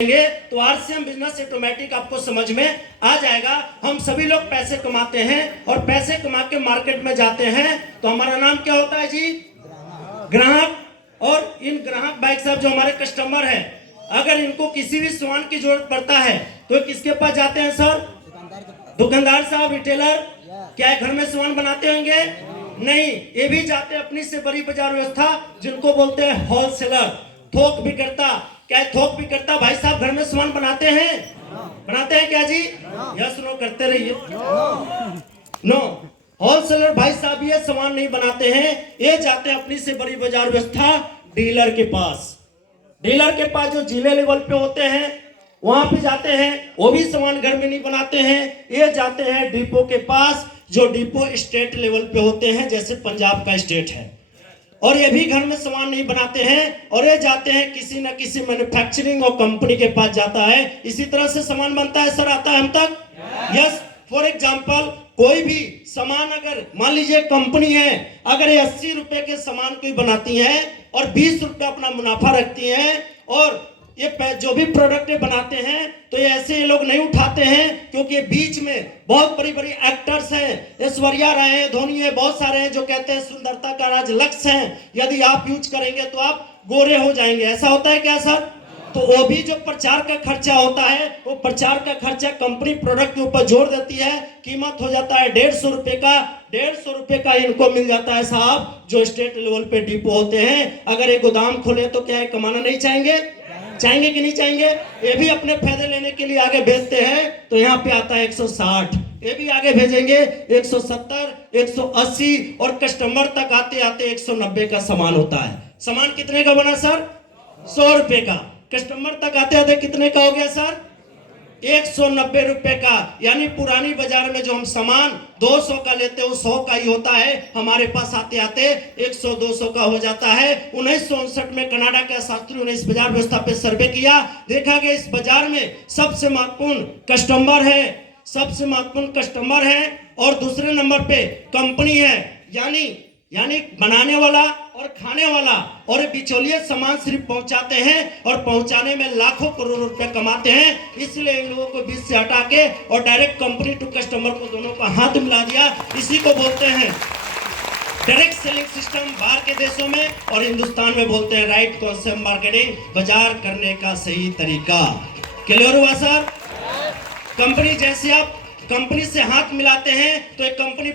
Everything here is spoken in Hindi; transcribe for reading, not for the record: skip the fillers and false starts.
तो आज से हम बिजनेस ऑटोमेटिक आपको समझ में आ जाएगा। हम सभी लोग पैसे कमाते हैं और पैसे कमा के मार्केट में जाते हैं तो हमारा नाम क्या होता है जी? ग्राहक। और इन ग्राहक भाई साहब जो हमारे कस्टमर हैं, अगर इनको किसी भी सामान की जरूरत पड़ता है तो किसके पास जाते हैं सर? दुकानदार साहब, रिटेलर। क्या घर में सामान बनाते होंगे? नहीं, ये भी जाते हैं अपनी से बड़ी बाजार व्यवस्था जिनको बोलते हैं होलसेलर, थोक विक्रेता। क्या थोक विक्रेता भाई साहब घर में सामान बनाते हैं? बनाते हैं क्या जी? यस नो करते रहिए। नो, होलसेलर भाई साहब ये सामान नहीं बनाते हैं, ये जाते हैं अपनी से बड़ी बाजार व्यवस्था डीलर के पास। डीलर के पास जो जिले लेवल पे होते हैं वहां पे जाते हैं, वो भी सामान घर में नहीं बनाते हैं, ये जाते हैं डिपो के पास जो डिपो स्टेट लेवल पे होते हैं, जैसे पंजाब का स्टेट है। और ये भी घर में सामान नहीं बनाते हैं और ये जाते हैं किसी न किसी मैन्युफैक्चरिंग और कंपनी के पास जाता है, इसी तरह से सामान बनता है। सर आता है हम तक? यस। फॉर एग्जाम्पल कोई भी सामान अगर मान लीजिए कंपनी है, अगर ये 80 रुपए के सामान कोई बनाती है और 20 रुपए अपना मुनाफा रखती है, और ये जो भी प्रोडक्ट बनाते हैं तो ये ऐसे ये लोग नहीं उठाते हैं, क्योंकि बीच में बहुत बड़ी बड़ी एक्टर्स हैं, ऐश्वर्या राय है, धोनी है, बहुत सारे हैं जो कहते हैं सुंदरता का राज लक्स है, यदि आप यूज करेंगे तो आप गोरे हो जाएंगे। ऐसा होता है क्या सर? तो वो भी जो प्रचार का खर्चा होता है, वो प्रचार का खर्चा कंपनी प्रोडक्ट के ऊपर जोड़ देती है, कीमत हो जाता है 150 रुपए का। 150 रुपए का इनको मिल जाता है साहब जो स्टेट लेवल पे डिपो होते हैं। अगर ये गोदाम खोले तो क्या है, कमाना नहीं चाहेंगे? चाहेंगे कि नहीं चाहेंगे? ये भी अपने फायदे लेने के लिए आगे भेजते हैं, तो यहाँ पे आता है 160, ये भी आगे भेजेंगे 170, 180 और कस्टमर तक आते आते 190 का सामान होता है। सामान कितने का बना सर? 100 रुपए का। कस्टमर तक आते आते कितने का हो गया सर? 190 रुपए का। यानी पुरानी बाजार में जो हम सामान 200 का लेते हैं वो 100 का ही होता है, हमारे पास आते आते 100-200 का हो जाता है। 1959 में कनाडा के शास्त्रियों ने इस बाजार व्यवस्था पे सर्वे किया, देखा गया इस बाजार में सबसे महत्वपूर्ण कस्टमर है, सबसे महत्वपूर्ण कस्टमर है और दूसरे नंबर पे कंपनी है, यानी बनाने वाला और खाने वाला, और बिचौलिए सामान सिर्फ पहुंचाते हैं और पहुंचाने में लाखों करोड़ रुपए कमाते हैं। इसलिए इन लोगों को बीच से हटा के और डायरेक्ट कंपनी टू कस्टमर को दोनों का हाथ मिला दिया। इसी को बोलते हैं डायरेक्ट सेलिंग सिस्टम बाहर के देशों में, और हिंदुस्तान में बोलते हैं राइट कॉन्सेप्ट मार्केटिंग, बाजार करने का सही तरीका। क्लियर हुआ सर? कंपनी जैसे आप कंपनी से हाथ मिलाते हैं तो एक कंपनी